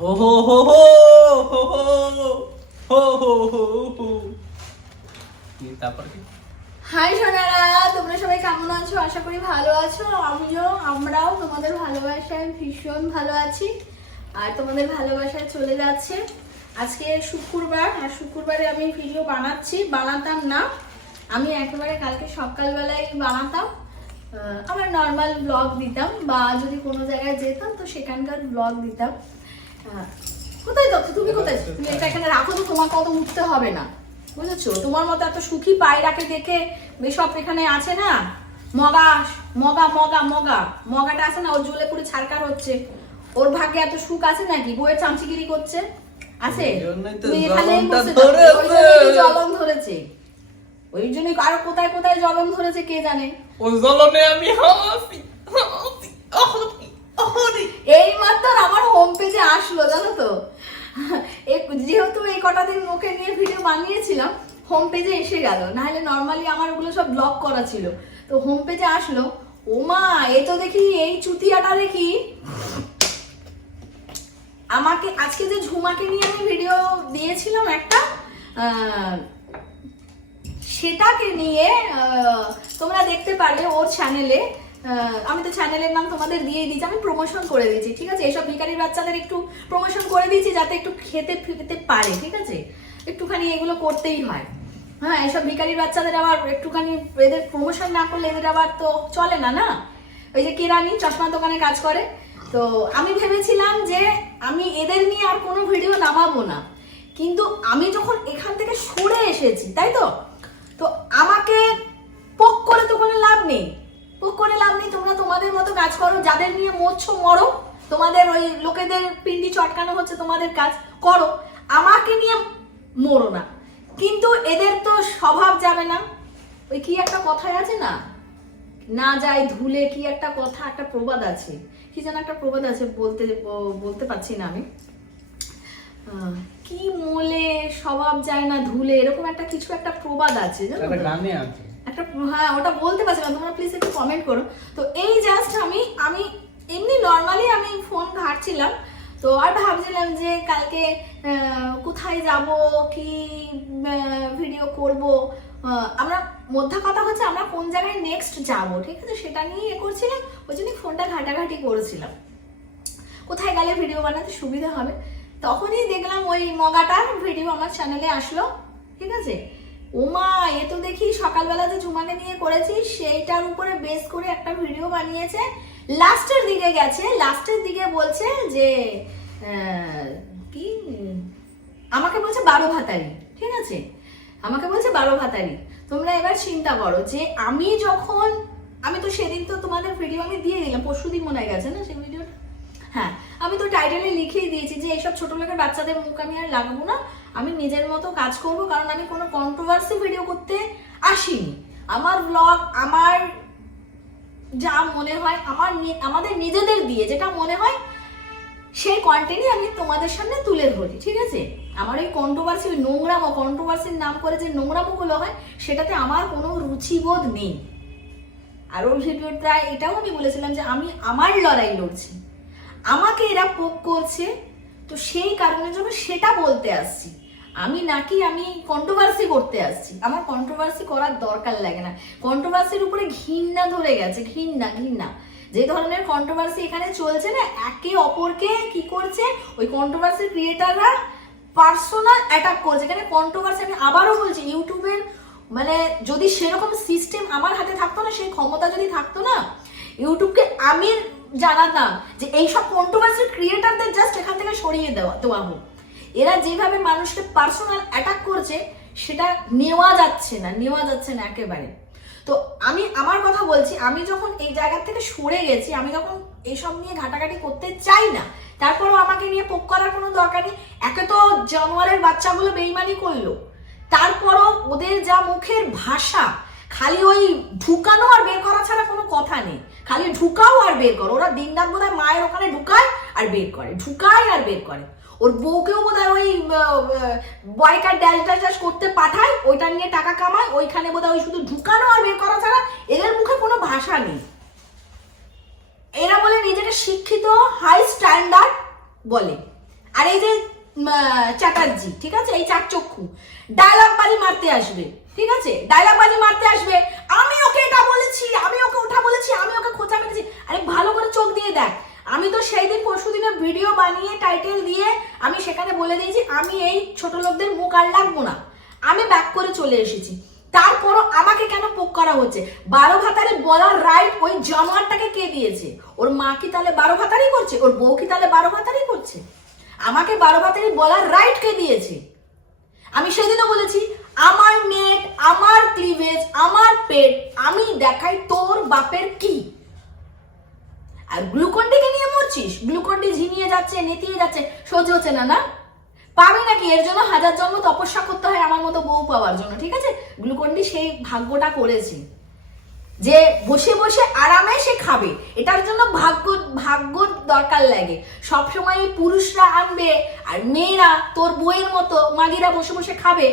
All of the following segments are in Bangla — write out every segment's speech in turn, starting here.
হো হো হো হো হো হো হো হো হো তারপর হাই সোনারা, তোমরা সবাই কেমন আছো? আশা করি ভালো আছো। আমিও, আমরাও তোমাদের ভালোবাসায় ভীষণ ভালো আছি। আর তোমাদের ভালোবাসায় চলে যাচ্ছে। আজকে শুক্রবার, আর শুক্রবারে আমি ভিডিও বানাচ্ছি। বানাতাম না। আমি একেবারে কালকে সকালবেলায় বানাতাম। আমার নর্মাল ব্লগ দিতাম বা যদি কোনো জায়গায় যেতাম, তো সেখানকার ব্লগ দিতাম। কোথায় যাচ্ছ? তুমি কোথায়? তুমি এটা এখানে রাখো তো তোমার কত উঠতে হবে না। বুঝেছ? তোমার মতো এত সুখী পায়রাকে দেখে সব এখানে আছে না? মগা মগা মগা মগা। মগাটা আছে না? ওর জ্বলে পুরো ছারকার হচ্ছে। ওর ভাগ্যে এত সুখ আছে নাকি? বইয়ের চামচিগিরি করছে। আছে? ওই। ওই ধরেছে। ওই জন্যই আরও কোথায় কোথায় জ্বলন ধরেছে কে জানে? ও জ্বলনে আমি হাসি হাসি। এই মাত্র আমার হোম পেজে আসলো, জানো তো? যেহেতু এই কটা দিন মুখে নিয়ে ভিডিও বানিয়েছিলাম হোম পেজে এসে গেল। নাহলে নর্মালি আমার ওগুলো সব ব্লগ করা ছিল। তো হোম পেজে আসলো। ওমা, এ তো দেখি এই চুতিয়াটা দেখি। আমাকে, আজকে যে ঝুমাকে নিয়ে আমি ভিডিও দিয়েছিলাম একটা সেটাকে নিয়ে তোমরা দেখতে পারবে ওর চ্যানেলে আমি তো চ্যানেলের নাম তোমাদের দিয়ে দিয়েছি, আমি প্রমোশন করে দিয়েছি, ঠিক আছে? এইসব ভিখারি বাচ্চাদের একটু প্রমোশন করে দিয়েছি যাতে একটু খেতে ফিতে পারে, ঠিক আছে? একটুখানি এগুলো করতেই হয়। হ্যাঁ এইসব ভিখারি বাচ্চাদের আবার একটুখানি এদের প্রমোশন না করলে এদের আবার তো চলে না না? ওই যে কেরানি চশমার দোকানে কাজ করে। তো আমি ভেবেছিলাম যে আমি এদের নিয়ে আর কোনো ভিডিও নামাবো না। কিন্তু আমি যখন এখান থেকে সরে এসেছি, তাই তো? তো আমাকে পোক করে তো কোনো লাভ নেই। পোক করে লাভ নেই তোমরা তোমাদের মতো কাজ করো যাদের নিয়ে মরছো মরো। তোমাদের ওই লোকেদের পিন্ডি চটকানো হচ্ছে তোমাদের কাজ করো। আমাকে নিয়ে মরো না। কিন্তু এদের তো স্বভাব যাবে না। ওই কি একটা কথাই আছে না? না যায় ধুলে কি একটা কথা একটা প্রবাদ আছে। কি যেন একটা প্রবাদ আছে বলতে বলতে পারছি না আমি। কি মোলে স্বভাব যায় না ধুলে এরকম একটা কিছু একটা প্রবাদ আছে জানো গানে আছে। একটা হ্যাঁ ওটা বলতে পারছি না, তোমরা প্লিজ একটু কমেন্ট করো। তো এই জাস্ট আমি আমি এমনি নর্মালি আমি ফোন ঘাটছিলাম, তো আর ভাবছিলাম যে কালকে কোথায় যাব, কি ভিডিও করব আমরা মধ্যা কথা হচ্ছে আমরা কোন জায়গায় নেক্সট যাব, ঠিক আছে? সেটা নিয়ে এ করছিলাম, ওই জন্য ফোনটা ঘাটাঘাটি করেছিলাম। কোথায় গেলে ভিডিও বানাতে সুবিধা হবে? তখনই দেখলাম ওই মগাটার ভিডিও আমার চ্যানেলে আসলো, ঠিক আছে? ওমা এ তো দেখি সকালবেলা যে ঝুমাকে নিয়ে করেছি সেইটার উপরে বেস করে একটা ভিডিও বানিয়েছে। লাস্টের দিকে গেছে লাস্টের দিকে বলছে যে কি? আমাকে বলছে বারো ভাতারি, ঠিক আছে? আমাকে বলছে বারো ভাতারি। তোমরা এবার চিন্তা করো যে আমি যখন, আমি তো সেদিন তো তোমাদের ভিডিও আমি দিয়ে দিলাম, পরশু দিন মনে গেছে না সেই ভিডিওটা হ্যাঁ আমি তো টাইটেলে লিখেই দিয়েছি যে এইসব ছোট লোকের বাচ্চাদের মুখ আমি আর লাগাবো না। আমি নিজের মতো কাজ করব কারণ আমি কোনো কন্ট্রোভার্সি ভিডিও করতে আসিনি। আমার ব্লগ আমার যা মনে হয়, আমার আমাদের নিজেদের দিয়ে যেটা মনে হয়, সেই কন্টেন্টই আমি তোমাদের সামনে তুলে ধরি, ঠিক আছে? আমার ওই কন্ট্রোভার্সি নোংরামো কন্ট্রোভার্সির নাম করে যে নোংরামোগুলো হয়, সেটাতে আমার কোনো রুচিবোধ নেই। আর ওই ভিডিওটা এটাও আমি বলেছিলাম যে আমি আমার লড়াই লড়ছি। আমাকে এরা পোক করছে, তো সেই কারণের জন্য সেটা বলতে আসছি। আমি নাকি আমি কন্ট্রোভার্সি করতে আসছি। আমার কন্ট্রোভার্সি করার দরকার লাগে না। কন্ট্রোভার্সির উপরে ঘৃণা ধরে গেছে, ঘৃণা ঘৃণা। যে ধরনের কন্ট্রোভার্সি এখানে চলছে না, একে অপরকে কি করছে? ওই কন্ট্রোভার্সি ক্রিয়েটাররা পার্সোনাল অ্যাটাক করছে। এখানে কন্ট্রোভার্সি আমি আবারও বলছি, ইউটিউবের মানে যদি সেরকম সিস্টেম আমার হাতে থাকতো না, সেই ক্ষমতা যদি থাকতো না, ইউটিউবকে আমি জানাতাম যে এইসব কন্ট্রোভার্সি ক্রিয়েটারদের জাস্ট এখান থেকে সরিয়ে দেওয়া দেওয়া হোক। এরা যেভাবে মানুষকে পার্সোনাল অ্যাটাক করছে, সেটা নেওয়া যাচ্ছে না, নেওয়া যাচ্ছে না একেবারে। তো আমি আমার কথা বলছি, আমি যখন এই জায়গা থেকে সরে গেছি, আমি যখন এইসব নিয়ে ঘাটাঘাটি করতে চাই না, তারপরও আমাকে নিয়ে পোক করার কোনো দরকার নেই। একে তো জানোয়ারের বাচ্চাগুলো বেইমানি করল। তারপরও ওদের যা মুখের ভাষা, খালি ওই ঢুকানো আর বের করা ছাড়া কোনো কথা নেই। খালি ঢুকাও আর বের করো। ওরা দিন রাত বোধহয় মায়ের ওখানে ঢুকায় আর বের করে। ঢুকায় আর বের করে। ওর বউকেও বোধহয় ওই বয়কার ড্যাশ ড্যাশ করতে পাঠায়, ওইটা নিয়ে টাকা কামায়, ওইখানে বোধহয় ওই শুধু ঢুকানো আর বের করা ছাড়া এদের মুখে কোনো ভাষা নেই। এরা বলে নিজেকে শিক্ষিত হাই স্ট্যান্ডার্ড বলে। আর এই যে চ্যাটার্জি, ঠিক আছে? এই চার চক্ষু। ডায়লগ বাজি মারতে আসবে, ঠিক আছে? ডায়লগ বাজি মারতে আসবে। আমি ওকে এটা বলেছি, আমি ওকে ওঠা বলেছি, আমি ওকে খোঁচা মেরেছি। আরে ভালো করে চোখ দিয়ে দেখ। আমি তো সেই দিন পরশু দিনে ভিডিও বানিয়ে টাইটেল দিয়ে আমি সেখানে বলে দিয়েছি, আমি এই ছোট লোকদের মুখ আর লাগবো না। আমি ব্যাক করে চলে এসেছি। তারপরও আমাকে কেন পোক করা হচ্ছে? বারো ভাতারে বলার রাইট ওই জানোয়ারটাকে কে দিয়েছে? ওর মা কি তাহলে বারো ভাতারই করছে? ওর বউ কি তাহলে বারো ভাতারই করছে? আমাকে বারো ভাতারি বলার রাইট কে দিয়েছে? আমি সেদিনও বলেছি, আমার নেট আমার ক্লিভেজ আমার পেট আমি দেখাই তোর বাপের কি? আর গ্লুকন্ডিকে নিয়ে মরছিস? গ্লুকন্ডি ঝিমিয়ে যাচ্ছে নেতিয়ে যাচ্ছে সহ্য হচ্ছে না না? পাবে নাকি? এর জন্য হাজার জন্ম তপস্যা করতে হয় আমার মতো বউ পাওয়ার জন্য ঠিক আছে? গ্লুকন্ডি সেই ভাগ্যটা করেছে। যে বসে বসে আরামে সে খাবে এটার জন্য ভাগ্য ভাগ্য দরকার লাগে। সবসময় পুরুষরা আনবে আর মেয়েরা তোর বইয়ের মতো মাগিরা বসে বসে খাবে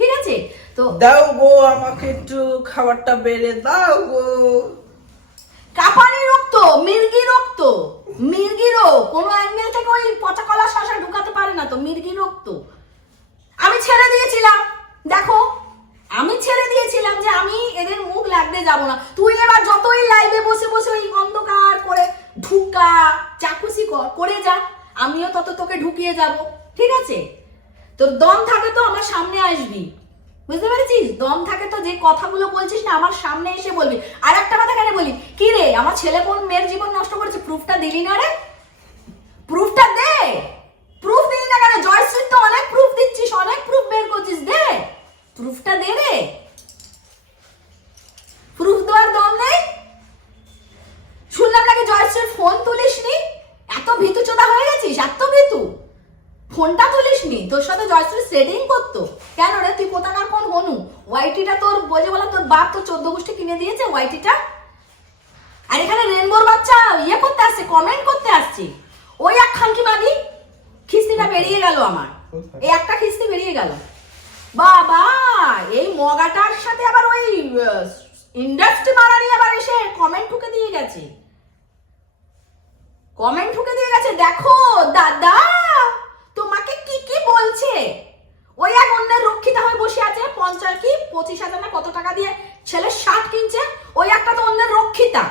ঠিক আছে? তো দাও গো আমাকে একটু খাবারটা বেড়ে দাও গো কাপানি রক্ত মির্গি রক্ত মির্গি রোগ কোনো অ্যাঙ্গেল থেকে ওই পচা কলা শশা ঢুকাতে পারে না তো মির্গি রক্ত আমি ছেড়ে দিয়েছিলাম দেখো আমি ছেড়ে দিয়েছিলাম যে আমি এদের মুখ লাগতে যাব না তুই এবার যতই লাইভে বসে বসে ওই অন্ধকার করে ঢুকা চাকুসি কর, করে যা। আমিও তত তোকে ঢুকিয়ে যাব। ঠিক আছে? তোর দম থাকে তো আমার সামনে আসবি। বুঝতে পেরেছিস? দম থাকে তো যে কথাগুলো বলছিস না, আমার সামনে এসে বলবি। আর একটা কথা কেন বলি? কি রে, আমার ছেলে কোন মেয়ের জীবন নষ্ট করেছে? প্রুফটা দিলি না রে? প্রুফটা দে! প্রুফ দিলি না কেন? জয়শ্রীর তো অনেক প্রুফ দিচ্ছিস, অনেক প্রুফ বের করছিস, দে! প্রুফটা দে রে! প্রুফ দেওয়ার দম নেই? শুনলাম নাকি জয়শ্রীর ফোন তুলিসনি এত ভীতু চোদা হয়ে গেছিস এত ভীতু ফোনটা তুলিসনি তোর সাথে জয়শ্রী সেটিং করতো। কেন রে? তুই কোথাকার কোন হনু? ওয়াইটিটা তোর বোঝে বলা তোর বাপ তোর চোদ্দ গোষ্ঠী কিনে দিয়েছে ওয়াইটিটা আর এখানে রেনবোর বাচ্চা ইয়ে করতে আসছে কমেন্ট করতে আসছে। ওই এক খানকি মাগি খিস্তিটা বেরিয়ে গেল আমার। এই একটা খিস্তি বেরিয়ে গেল। বাবা এই মগাটার সাথে আবার ওই ইন্ডাস্ট্রি মারানি আবার এসে কমেন্ট ঠুকে দিয়ে গেছে। কমেন্ট ঠুকে দিয়ে গেছে। দেখো দাদা! কি ওই এক অন্যের রক্ষিতা হয়ে বসে আছে। পঞ্চাশ কি? পঁচিশ হাজার না কত টাকা দিয়ে ছেলে শার্ট কিনছে? ওই একটা তো অন্যের রক্ষিতা।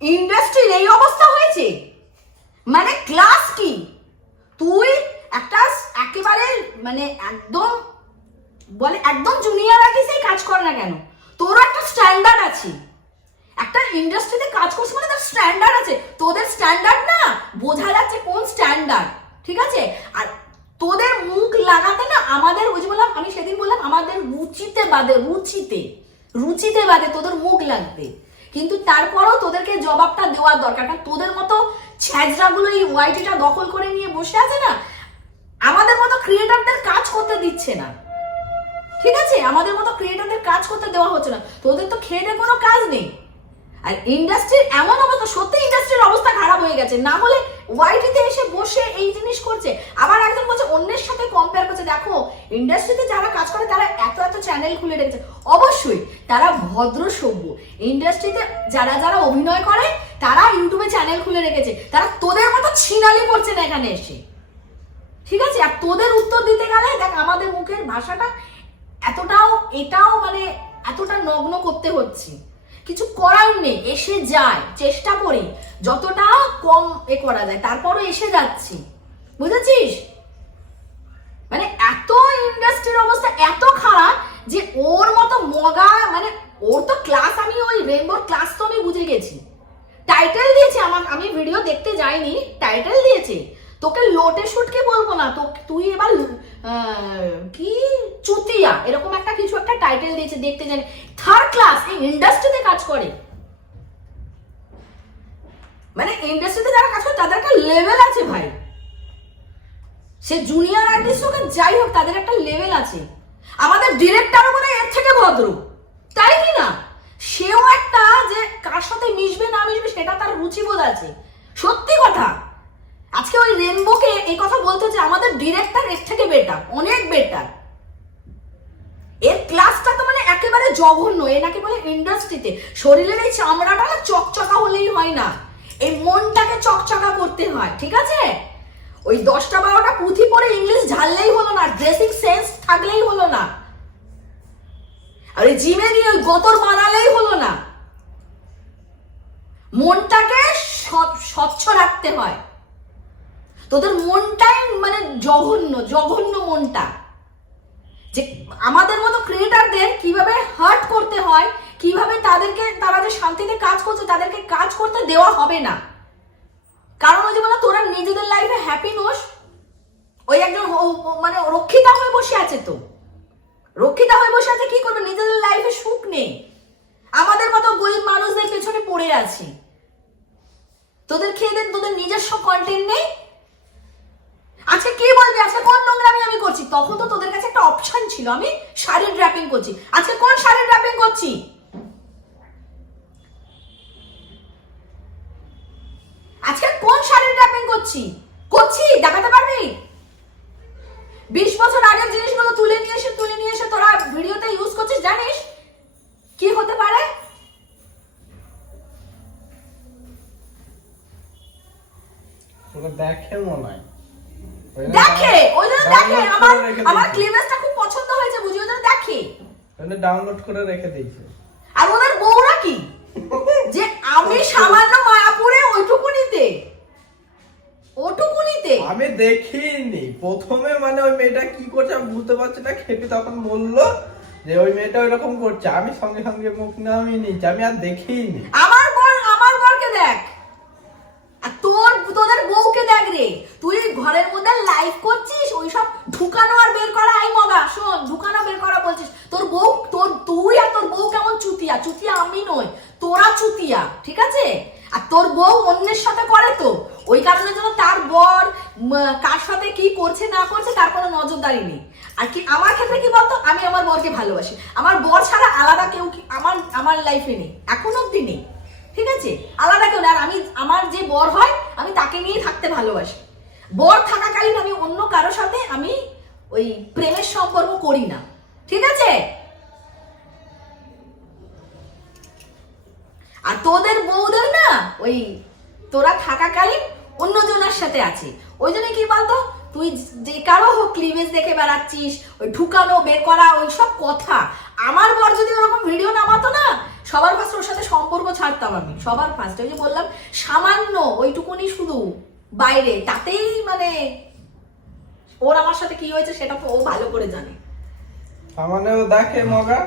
ইন্ডাস্ট্রির এই অবস্থা হয়েছে? মানে ক্লাস কি? তুই একটা একেবারে মানে একদম, বলে একদম জুনিয়র আর্টিস্টই কাজ কর না কেন? তোরও একটা স্ট্যান্ডার্ড আছে। একটা ইন্ডাস্ট্রিতে কাজ করছিস মানে তার স্ট্যান্ডার্ড আছে। তোদের স্ট্যান্ডার্ড না? বোঝা যাচ্ছে কোন স্ট্যান্ডার্ড ঠিক আছে? আর তোদের মুখ লাগাতে না আমাদের ওই যে বললাম, আমি সেদিন বললাম, আমাদের রুচিতে বাদে, রুচিতে রুচিতে বাদে তোদের মুখ লাগবে। কিন্তু তারপরও তোদেরকে জবাবটা দেওয়ার দরকার, কারণ তোদের মতো ছ্যাজরাগুলো এই ওয়াইটিটা দখল করে নিয়ে বসে আছে না, আমাদের মতো ক্রিয়েটারদের কাজ করতে দিচ্ছে না। ঠিক আছে? আমাদের মতো ক্রিয়েটারদের কাজ করতে দেওয়া হচ্ছে না। তোদের তো খেয়ে কোনো কাজ নেই। আর ইন্ডাস্ট্রির এমন অবস্থা সত্যি ইন্ডাস্ট্রির অবস্থা খারাপ হয়ে গেছে। না হলে ওয়াইটিতে এসে বসে এই জিনিস করছে। আবার একজন বলছে, অন্যের সাথে কম্পেয়ার করছে। দেখো ইন্ডাস্ট্রিতে যারা কাজ করে, তারা এত এত চ্যানেল খুলে রেখেছে। অবশ্যই, তারা ভদ্র সভ্য। ইন্ডাস্ট্রিতে যারা যারা অভিনয় করে, তারা ইউটিউবে চ্যানেল খুলে রেখেছে। তারা তোদের মতো ছিনালি করছে না এখানে এসে। ঠিক আছে? আর তোদের উত্তর দিতে গেলে, দেখ, আমাদের মুখের ভাষাটা এতটাও, এটাও মানে এতটা নগ্ন করতে হচ্ছে। কিছু করার নেই, এসে যায়, চেষ্টা করি, যতটা কম এ করা যায়, তারপরও এসে যাচ্ছি। বুঝেছিস? মানে এত ইন্ডাস্ট্রির অবস্থা এত খারাপ যে ওর মতো মগা মানে ওর তো ক্লাস আমি ওই রেনবোর ক্লাস তো আমি বুঝে গেছি। টাইটেল দিয়েছে আমার, আমি ভিডিও দেখতে যাইনি টাইটেল দিয়েছে। তোকে লোটে শুটকে বলব না, তো তুই এবার কি? চুতিয়া, এরকম একটা কিছু একটা টাইটেল দিয়েছে, দেখতে জানি থার্ড ক্লাস এই ইন্ডাস্ট্রিতে কাজ করে। মানে ইন্ডাস্ট্রিতে যারা কাজ করে তাদের একটা লেভেল আছে ভাই। সে জুনিয়র আর্টিস্ট হোক যাই হোক, তাদের একটা লেভেল আছে। আমাদের ডিরেক্টর মানে এর থেকে ভদ্র। তাই কি না? সেও একটা যে কার সাথে মিশবে, না মিশবে, সেটা তার রুচিবোধ আছে। সত্যি কথা। আজকে ওই রেনবোকে এই কথা বলতে হচ্ছে, আমাদের ডিরেক্টর এর থেকে বেটার অনেক বেটার এর ক্লাসটা তো মানে একেবারে জঘন্য এ নাকি বলে ইন্ডাস্ট্রিতে শরীরের এই চামড়াটা না চকচকা হলেই হয় না। এই মনটাকে চকচকা করতে হয়, ঠিক আছে? ওই দশটা বারোটা পুঁথি পড়ে ইংলিশ ঝাললেই হলো না ড্রেসিং সেন্স থাকলেই হলো না। আর ওই জিমে গিয়ে ওই গতর বানালেই হলো না। মনটাকে স্বচ্ছ রাখতে হয়। তোদের মনটাই মানে জঘন্য জঘন্য মনটা। যে আমাদের মতো ক্রিয়েটারদের কীভাবে হার্ট করতে হয়, কীভাবে তাদেরকে, তারা যে শান্তিতে কাজ করছে, তাদেরকে কাজ করতে দেওয়া হবে না। কারণ ওই যে বলে তোরা নিজেদের লাইফে হ্যাপি নোস, ওই একজন মানে রক্ষিতা হয়ে বসে আছে তো। রক্ষিতা হয়ে বসে আছে, কি করবে? নিজেদের লাইফে সুখ নেই। আমাদের মতো গরিব মানুষদের পেছনে পড়ে আছি। তোদের খেয়ে তোদের নিজস্ব কন্টেন্ট নেই আজকে কি বলবি? আজকে কোন নোংরামি আমি করছি? তখন তো তোদের কাছে একটা অপশন ছিল। আমি শাড়ির ড্র্যাপিং করছি। আজকে কোন শাড়ির ড্র্যাপিং করছি? আজকে কোন শাড়ির ড্র্যাপিং করছি? করছি? দেখাতে পারবি? বিশ বছর আগের জিনিসগুলো তুলে নিয়ে এসে, তুলে নিয়ে এসে তোরা ভিডিওতে ইউজ করছিস, জানিস? কি হতে পারে? ওরা দেখে মনে হয়। দেখে ওই জন্য দেখে আমার আমার। খুব পছন্দ হয়েছে বুঝি ওই জন্য দেখে। জন্য ডাউনলোড করে রেখে দিয়েছে। আর ওদের বউরা কি? যে আমি সামান্য মায়াপুরে ওইটুকুনিতে। ওটুকুনিতে। আমি দেখিনি। প্রথমে মানে ওই মেয়েটা কি করছে আমি বুঝতে পারছি না খেপি তখন বলল যে ওই মেয়েটা ওইরকম করছে। আমি সঙ্গে সঙ্গে মুখ নামিয়ে নিয়েছি আমি আর দেখিনি। আমার বরকে দেখ আর তোর তোদের বউকে দেখ রে তুই ঘরের মধ্যে লাইভ করছিস ওই সব ঢুকানো আর বের করা আই মগা, শোন, ঢুকানো, বের করা বলছিস। তোর বউ, তোর তুই আর তোর বউ কেমন চুতিয়া? চুতিয়া আমি নই, তোরা চুতিয়া, ঠিক আছে? আর তোর বউ অন্যের সাথে করে তো। ওই কারণে যেন তার বর কার সাথে কি করছে, না করছে, তার কোনো নজরদারি নেই। আর কি, আমার ক্ষেত্রে কি বলতো? আমি আমার বরকে ভালোবাসি। আমার বর ছাড়া আলাদা কেউ কি, আমার আমার লাইফে নেই, এখন অব্দি নেই, ঠিক আছে? আলাদা কেউ না আর আমি, আমার যে বর হয়, আমি তাকে নিয়েই থাকতে ভালোবাসি। বর থাকাকালীন আমি অন্য কারোর সাথে আমি ওই প্রেমের সম্পর্ক করি না। ঠিক আছে? আর তোদের বউদের না, ওই তোরা থাকাকালীন অন্যজনের সাথে আছে। ওই জন্য কি বলতো? তুই যে কারও হোক ক্লিমেজ দেখে বেড়াচ্ছিস, ওই ঢুকানো, বের করা, ওই সব কথা। আমার বর যদি ওরকম ভিডিও নামাতো না, সবার ফার্স্ট ওর সাথে সম্পর্ক ছাড়তাম আমি। সবার ফার্স্ট ওই যে বললাম, সামান্য, ওইটুকুনি শুধু বাইরে, তাতেই মানে ওর আমার সাথে কি হয়েছে সেটা তো ও ভালো করে জানে। তার মানে ও দেখে মগা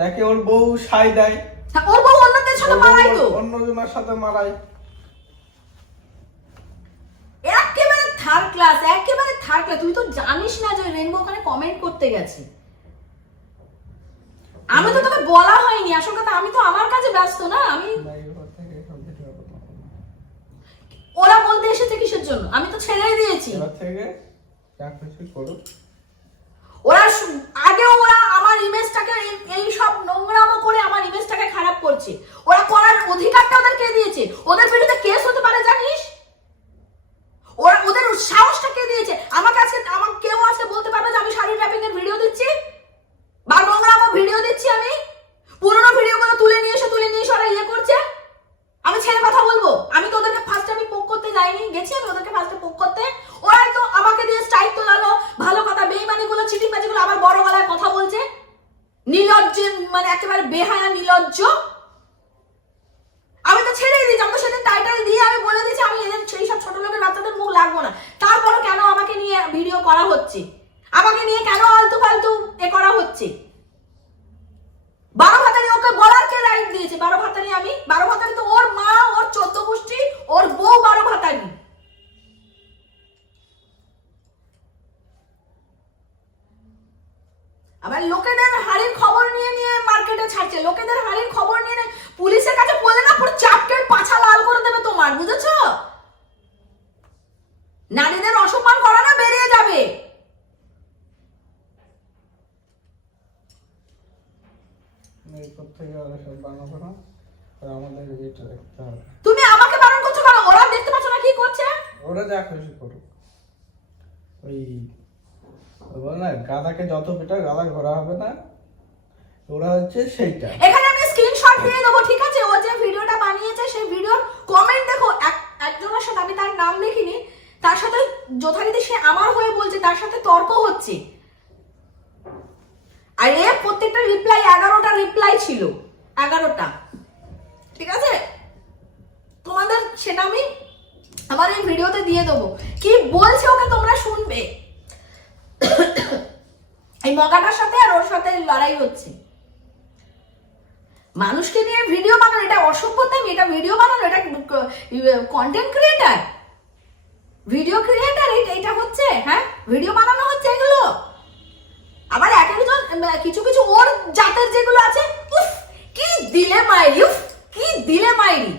দেখে ওর বউ সাই দেয়। হ্যাঁ, ওর বউ অন্যদের সাথে মারাই তো? অন্যজনের সাথে মারায়। একেবারে থার্ড ক্লাস একেবারে থার্ড ক্লাস তুই তো জানিস না যে রেনবো ওখানে কমেন্ট করতে গেছে। আমি তো তোকে বলা হয়নি আসল কথা আমি তো আমার কাজে ব্যস্ত না আমি ওরা বলতে এসেছে কিসের জন্য? আমি তো ছেড়েই দিয়েছি। থেকে ওরা আগেও ওরা আমার ইমেজটাকে, এই- সব নোংরামো করে আমার ইমেজটাকে খারাপ করছে। ওরা করার অধিকারটা ওদেরকে দিয়েছে? ওদের বিরুদ্ধে কেস হতে পারে জানিস? ওরা, ওদের সাহসটা কে দিয়েছে? আমার কাছে আমার কেউ আছে বলতে পারবে যে আমি শাড়ি ট্যাপিং ভিডিও দিচ্ছি? বা নোংরামো ভিডিও দিচ্ছি আমি? পুরোনো ভিডিওগুলো তুলে নিয়ে এসে, তুলে নিয়ে এসে ওরা ইয়ে করছে? আমি ছেড়ে কথা বলব? আমি তো ওদেরকে ফার্স্ট আমি পোক করতে যাইনি। গেছি আমি ওদেরকে ফার্স্টে পোক করতে। ওরাই তো আমাকে দিয়ে স্ট্রাইক তোলালো। ভালো কথা বেইমানি গুলো আবার বড় গলায় কথা বলছে। নির্লজ্জ মানে একেবারে বেহায়া নির্লজ্জ আমি তো ছেড়েই দিয়েছি, আমি তো সেদিন টাইটেল দিয়ে আমি বলে দিয়েছি, আমি এদের সেই সব ছোট লোকের বাচ্চাদের মুখ লাগবো না। তারপরও কেন আমাকে নিয়ে ভিডিও করা হচ্ছে? আমাকে নিয়ে কেন আলতু ফালতু এ করা হচ্ছে? ভাতারি ওকে বলার কে রাইট দিয়েছে? বারো ভাতারি আমি। বারো ভাতারি তো ওর মা, ওর চোদ্দ গোষ্ঠী, ওর বউ বারো ভাতারি আবার লোকেদের হাড়ির খবর নিয়ে নিয়ে মার্কেটে ছাড়ছে। লোকেদের হাড়ির খবর নিয়ে পুলিশের কাছে বলে না, পুরো চাপকে পাছা লাল করে দেবে তোমার, বুঝেছ? নারীদের অসম্মান করা না বেরিয়ে যাবে এরপর থেকে ওরা সব বানাবো না আর আমাদের এটা দেখতে হবে তুমি আমাকে বারণ করছ কেন? ওরা দেখতে পাচ্ছ না কি করছে? ওরা যা খুশি করুক। ওই বলে না গাদাকে যত পেটা গাদা ঘোরা হবে না ওরা হচ্ছে সেইটা। এখানে আমি স্ক্রিনশট দিয়ে দেবো ঠিক আছে? ও যে ভিডিওটা বানিয়েছে সেই ভিডিওর কমেন্ট দেখো এক একজনের সাথে আমি তার নাম লিখিনি তার সাথে যথারীতি সে আমার হয়ে বলছে তার সাথে তর্ক হচ্ছে। আর প্রত্যেকটা রিপ্লাই এগারোটা রিপ্লাই ছিল। এগারোটা। ঠিক আছে? তোমাদের সেটা আমি আমার এই ভিডিওতে দিয়ে দেবো। কি বলছে ওকে তোমরা শুনবে? এই মগাটার সাথে আর ওর সাথে লড়াই হচ্ছে। মানুষকে নিয়ে ভিডিও বানানো, এটা অসভ্যতামি এটা ভিডিও বানানো, এটা কন্টেন্ট ক্রিয়েটার ভিডিও ক্রিয়েটার এটা হচ্ছে হ্যাঁ? ভিডিও বানানো হচ্ছে এগুলো। আবার এক একজন কিছু কিছু ওর জাতের যেগুলো আছে, উফ, কি দিলে মাইরি, উফ, কি দিলে মাইরি।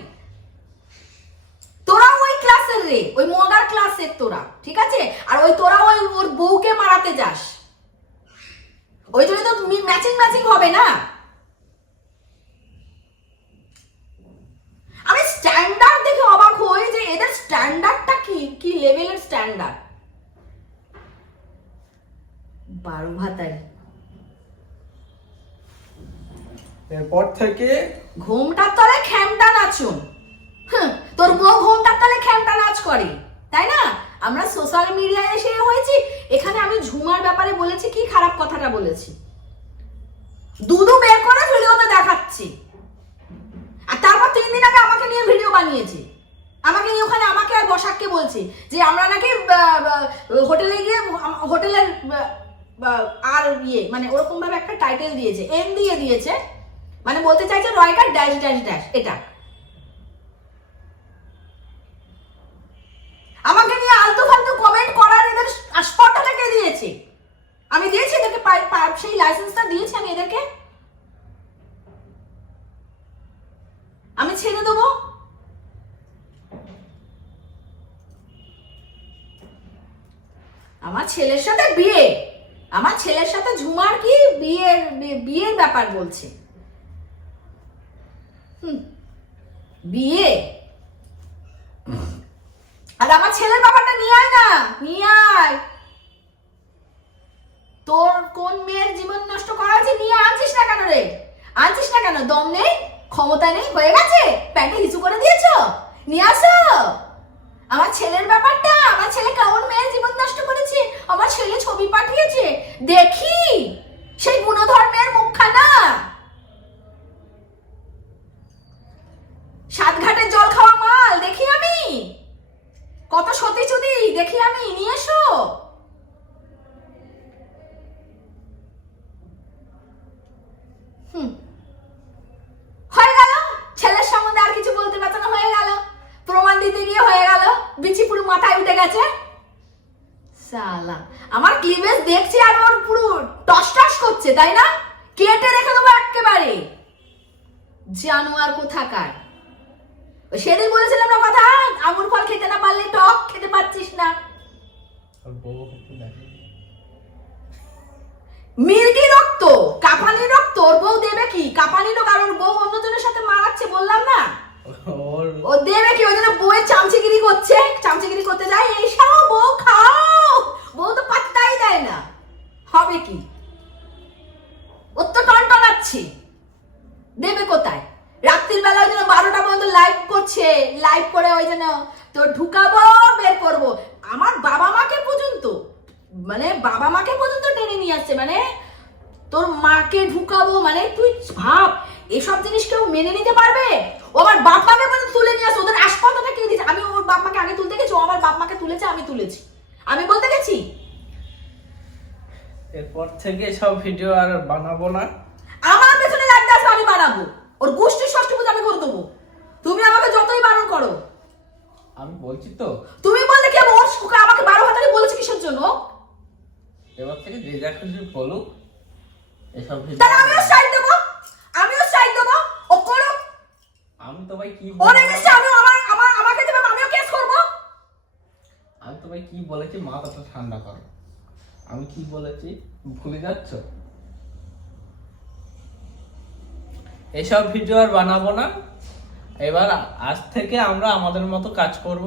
তোরা ওই ক্লাসের রে, ওই মগার ক্লাসের তোরা, ঠিক আছে? আর ওই তোরা ওই ওর বউকে মারাতে যাস। ওই জন্য তো ম্যাচিং ম্যাচিং হবে না। আমি স্ট্যান্ডার্ড দেখে অবাক হই যে এদের স্ট্যান্ডার্ডটা কি? কি লেভেলের স্ট্যান্ডার্ড বারো ভাতারি। এরপর থেকে ঘোমটার তলে খ্যামটা নাচুন। তোর বউ ঘোমটার তলে খ্যামটা নাচ করে, তাই না? আমরা সোশ্যাল মিডিয়ায় এসে হয়েছি, এখানে আমি ঝুমার ব্যাপারে বলেছি, কি খারাপ কথাটা বলেছি? দুদু বের করে ভিডিওতে দেখাচ্ছি। আর তারপর তিন দিন আগে আমাকে নিয়ে ভিডিও বানিয়েছে। আমাকে নিয়ে ওখানে আমাকে আর বসাককে বলছে যে আমরা নাকি হোটেলে গিয়ে হোটেলের আর ইয়ে মানে ওরকম ভাবে একটা টাইটেল দিয়েছে এম দিয়ে দিয়েছে মানে বলতে চাইছে রয়কার ড্যাশ ড্যাশ ড্যাশ এটা। আমাকে নিয়ে আলতু ফালতু কমেন্ট করার এদের স্পটটা কে দিয়েছে? আমি দিয়েছি এদেরকে সেই লাইসেন্সটা দিয়েছি আমি এদেরকে। আমি ছেড়ে দেবো। আমার ছেলের সাথে বিয়ে। আমার ছেলের সাথে ঝুমার কি বিয়ের বিয়ের ব্যাপার বলছে হুম, বিয়ে? আর আমার ছেলের ব্যাপারটা নিয়ে আয় না, নিয়ে আয়। তোর কোন মেয়ের জীবন নষ্ট করা হয়েছে নিয়ে আনছিস না কেন রে? আনছিস না কেন? দম নেই ক্ষমতা নেই হয়ে গেছে? প্যান্টে হিচু করে দিয়েছ? নিয়ে আসো। আমার ছেলের ব্যাপারটা, আমার ছেলে কেমন মেয়ের জীবন নষ্ট করেছে? আমার ছেলে ছবি পাঠিয়েছে। দেখি, সেই গুণধর্মের মুখখানা সাত ঘাটের জল খাওয়া মাল দেখি আমি কত সতী চুদি দেখি আমি নিয়ে এসো হুম হয়ে গেল ছেলের সম্বন্ধে আর কিছু বলতে পারতো না হয়ে গেল প্রমাণ দিতে গিয়ে হয়ে গেল বিচি পুরো মাথায় উঠে গেছে সালা আমার ক্লিভেজ দেখছি আর ওর পুরো টস টস করছে তাই না কেটে রেখে দেবো একেবারে জানোয়ার কোথাকার ওই সেদিন বলেছিলাম না কথা আঙুর ফল খেতে না পারলে টক খেতে পাচ্ছিস না ওর বউ একটু দেখে। মিল্কি রক্ত কাপানি রক্ত ওর বউ দেবে কি? কাপানি রোগ আর ওর বউ অন্যজনের সাথে মারাচ্ছে বললাম না? ও দেবে কি? ওই জন্য বউয়ের চামচিগিরি করছে। চামচিগিরি করতে যায় এসব বউ খাও! বউ তো পাত্তাই দেয় না। হবে কি? ওর তো টনটনাচ্ছে। দেবে কোথায়? রাত্রির বেলা ওই জন্য বারোটা পর্যন্ত লাইভ করছে। লাইভ করে ওই জন্য তো ঢুকাবো বের করব। আমার বাবা পর্যন্ত মানে বাবা মাকে পর্যন্ত টেনে নিয়ে আসছে মানে তোর মাকে ঢুকাবো মানে তুই ভাব এসব জিনিস কেউ মেনে নিতে পারবে? ও আমার বাপ মাকে পর্যন্ত তুলে নিয়ে আসছে ওদের আসপাতাটা কে দিয়েছে? আমি ওর বাপ মাকে আগে তুলতে গেছি ও আমার বাপ মাকে তুলেছে আমি তুলেছি। আমি বলতে গেছি? এরপর থেকে সব ভিডিও আর বানাবো না। আমার পেছনে লাগতে আসলে আমি বানাবো। ওর গোষ্ঠীর ষষ্ঠী পুজো আমি করে দেবো। তুমি আমাকে যতই বারণ করো। আমি বলছি তো। তুমি বললে কি ওর আমাকে বারো হাজারে বলেছে কিসের জন্য? এবার থেকে যে যা খুশি বলুক এসব তাহলে আমিও দেবো আমিও দেবো ও করো আমি তো ভাই কি ও বলব? নেমেছে আমিও আমার আমার আমাকে দেবে আমিও কেস করব। আমি তো ভাই কি বলেছি মাথাটা ঠান্ডা করো। আমি কি বলেছি ভুলে যাচ্ছ? এসব ভিডিও আর বানাবো না। এবার আজ থেকে আমরা আমাদের মতো কাজ করব।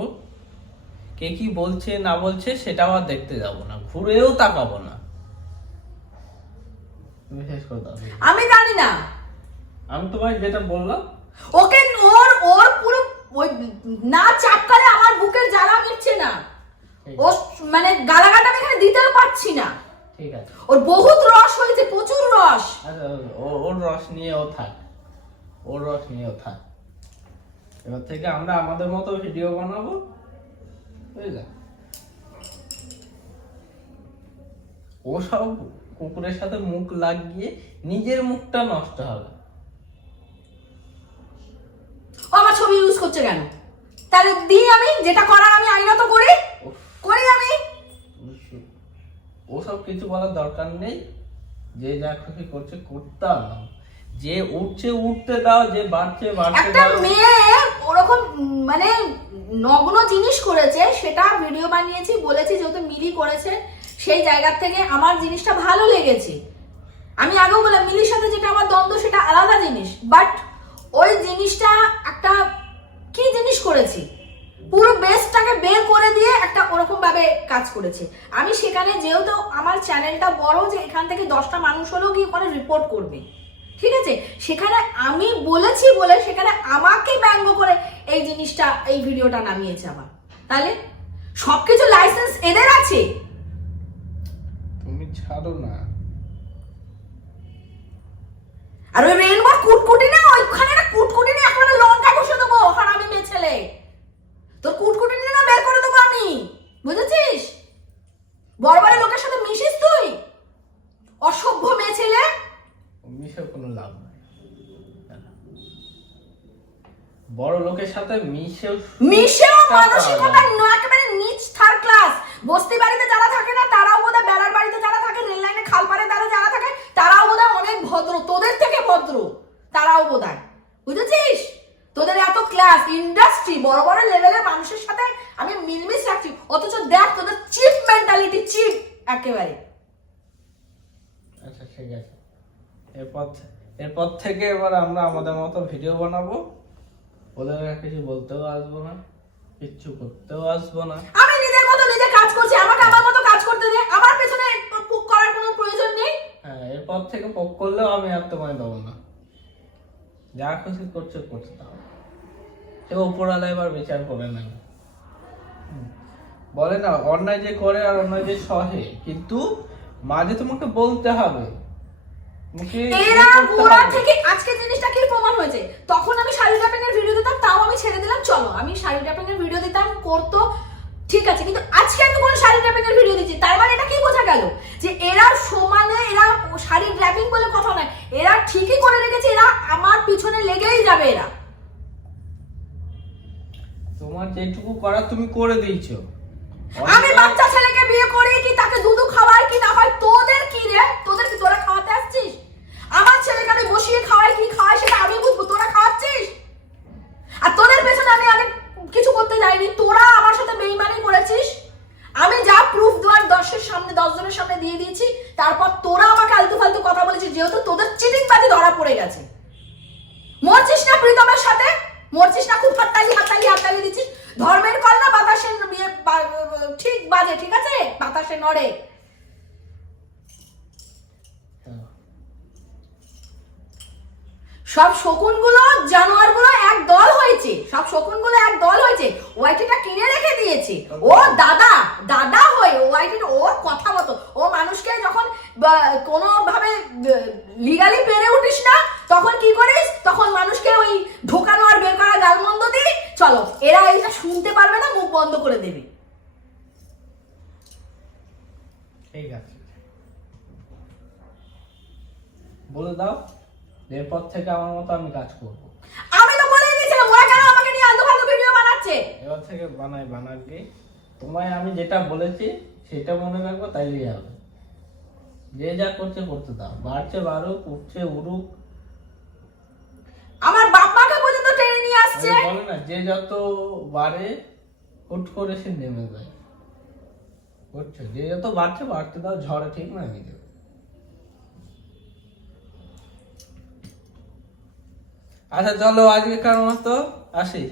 কে কি বলছে না বলছে সেটাও আর দেখতে যাব না। ঘুরেও তাকাবো না। আমি জানি না। আমি তোমায় যেটা বললাম। ওকে ওর ওর পুরো ওই না চাপকালে আমার বুকের জ্বালা মিটছে না। ও মানে গালাগাটা আমি এখানে দিতেও পারছি না। ঠিক আছে। ওর বহুত রস হয়েছে প্রচুর রস। আচ্ছা ও- ওর রস নিয়ে ও থাক। ওর রস নিয়ে ও থাক। এবার থেকে আমরা আমাদের মতো ভিডিও বানাবো। বুঝলে ও সব কুকুরের সাথে মুখ লাগিয়ে নিজের মুখটা নষ্ট হবে। আমার ছবি ইউজ করছে কেন? তাহলে দিই আমি যেটা করার আমি আইনত করি করি আমি। ওসব কিছু বলার দরকার নেই। যে যা খুশি করছে করতে আনলাম যে উঠছে উঠতে দাও যে বাড়ছে বাড়ছে একটা মেয়ে ওরকম মানে নগ্ন জিনিস করেছে, সেটা ভিডিও বানিয়েছি, বলেছি যেহেতু মিলি করেছে, সেই জায়গার থেকে আমার জিনিসটা ভালো লেগেছে। আমি আগেও বললাম, মিলির সাথে যেটা আমার দ্বন্দ্ব, সেটা আলাদা জিনিস। বাট ওই জিনিসটা একটা কি জিনিস করেছি? পুরো বেসটাকে বের করে দিয়ে একটা ওরকম ভাবে কাজ করেছে। আমি সেখানে যেহেতু আমার চ্যানেলটা বড় যে এখান থেকে দশটা মানুষ হলেও গিয়ে ওখানে রিপোর্ট করবে। ঠিক আছে? সেখানে আমি বলেছি বলে সেখানে আমাকে ব্যঙ্গ করে এই জিনিসটা এই ভিডিওটা নামিয়েছে আমার তাহলে সবকিছু লাইসেন্স এদের আছে? তুমি ছাড়ো না। আর ওই রেনবো কুটকুটি না ওইখানে না কুটকুটি না একেবারে লঙ্কা কষে দেবো আমি মেয়ে ছেলে তোর কুটকুটি নিয়ে না বের করে দেবো আমি বুঝেছিস? বড় বড় লোকের সাথে মিশিস তুই? অসভ্য মেয়ে ছেলে মিশে কোনো লাভ নাই। বড় লোকের সাথে মিশেও মিশেও মানসিকতা পাওয়া একেবারে নিচ থার্ড ক্লাস বস্তি বাড়িতে যারা থাকে না তারাও বোধহয় বেড়ার বাড়িতে যারা থাকে রেল লাইনে খালপাড়ে তারা যারা থাকে তারাও বোধহয় অনেক ভদ্র। তোদের থেকে ভদ্র। তারাও বোধহয়। বুঝেছিস? তোদের এত ক্লাস ইন্ডাস্ট্রি বড় বড় লেভেলের মানুষের সাথে আমি মিলমিশ রাখছি। অথচ দেখ তোদের চিপ মেন্টালিটি চিপ একেবারে আচ্ছা ঠিক আছে এরপর এরপর থেকে এবার আমরা আমাদের মতো ভিডিও বানাবো। ওদের কিছু বলতেও আসব না কিচ্ছু করতেও আসব না। আমি নিজের মতো নিজে কাজ করছি আমাকে আমার মতো কাজ করতে দে। আমার পেছনে পুক করার কোনো প্রয়োজন নেই। হ্যাঁ এরপর থেকে পক করলেও আমি আর তোমায় দেবো না। যা খুশি করছে করতে দাও। সে ওপরালা এবার বিচার করে নেবে। বলে না অন্যায় যে করে আর অন্যায় যে সহে কিন্তু মাঝে তোমাকে বলতে হবে। এরা গোড়া থেকে আজকে জিনিসটা কি প্রমাণ হয়েছে? তখন আমি শাড়ি ট্যাপিং এর ভিডিও দিতাম তাও আমি ছেড়ে দিলাম চলো। আমি শাড়ি ট্যাপিং এর ভিডিও দিতাম করতো ঠিক আছে কিন্তু আজকে আমি কোন শাড়ি এর ভিডিও দিচ্ছি তার মানে এটা কি বোঝা গেল? যে এরা সমানে এরা শাড়ি ট্র্যাপিং বলে কথা নয় এরা ঠিকই করে রেখেছে এরা আমার পিছনে লেগেই যাবে এরা। তোমার যেটুকু করার তুমি করে দিয়েছ। আমি বাচ্চা ছেলেকে বিয়ে করে কি তাকে দুধু খাওয়াই কি না হয় তোদের কি রে? তোদের কি তোরা খাওয়াতে আসছিস? আমার ছেলেকে বসিয়ে খাওয়াই, কি খাওয়াই সেটা আমি বুঝব। তোরা খাওয়াচ্ছিস আর তোদের পেছনে আমি অনেক কিছু করতে যাইনি। তোরা আমার সাথে বেইমানি করেছিস। আমি যা প্রুফ দেওয়ার দশের সামনে দশ জনের সামনে দিয়ে দিয়েছি, তারপর তোরা আমাকে আলতু ফালতু কথা বলেছিস, যেহেতু তোদের চিটিং বাজি ধরা পড়ে গেছে। মরছিস না প্রীতমের সাথে? মরছিস না খুব হাততালি হাততালি হাততালি দিচ্ছিস? ধর্মের কল্লা বাতাসে ইয়ে বা- ঠিক বাজে, ঠিক আছে? বাতাসে নড়ে। সব শকুনগুলো জানোয়ারগুলো এক দল হয়েছে। সব শকুনগুলো এক দল হয়েছে। ওয়াইটিটা কিনে রেখে দিয়েছে। ও দাদা দাদা হয়ে ওয়াইটিটা ওর কথা মতো। ও মানুষকে যখন কোনো ভাবে লিগালি পেরে উঠিস না, তখন কি করিস? তখন মানুষকে ওই ঢোকানো আর বের করা গালমন্দ দিই চলো। এরা এইটা শুনতে পারবে না, মুখ বন্ধ করে দেবে। ঠিক আছে বলে দাও। এরপর থেকে আমার মতো আমি কাজ করব। আমি তো বলেই দিয়েছিলাম ওরা কেন আমাকে নিয়ে আলতু ফালতু ভিডিও বানাচ্ছে? এবার থেকে বানাই বানাবি তোমায় আমি যেটা বলেছি সেটা মনে রাখব তাই তাইলেই হবে। যে যা করছে করতে দাও। বাড়ছে বাড়ুক উঠছে উড়ুক। আমার বাপ মাকে পর্যন্ত টেনে নিয়ে আসছে। বলে না যে যত বাড়ে হুট করে সে নেমে যায়। বুঝছ? যে যত বাড়ছে বাড়তে দাও। ঝড়ে ঠিক না আমি দেবে আচ্ছা চলো আজকে কার মতো? আসি।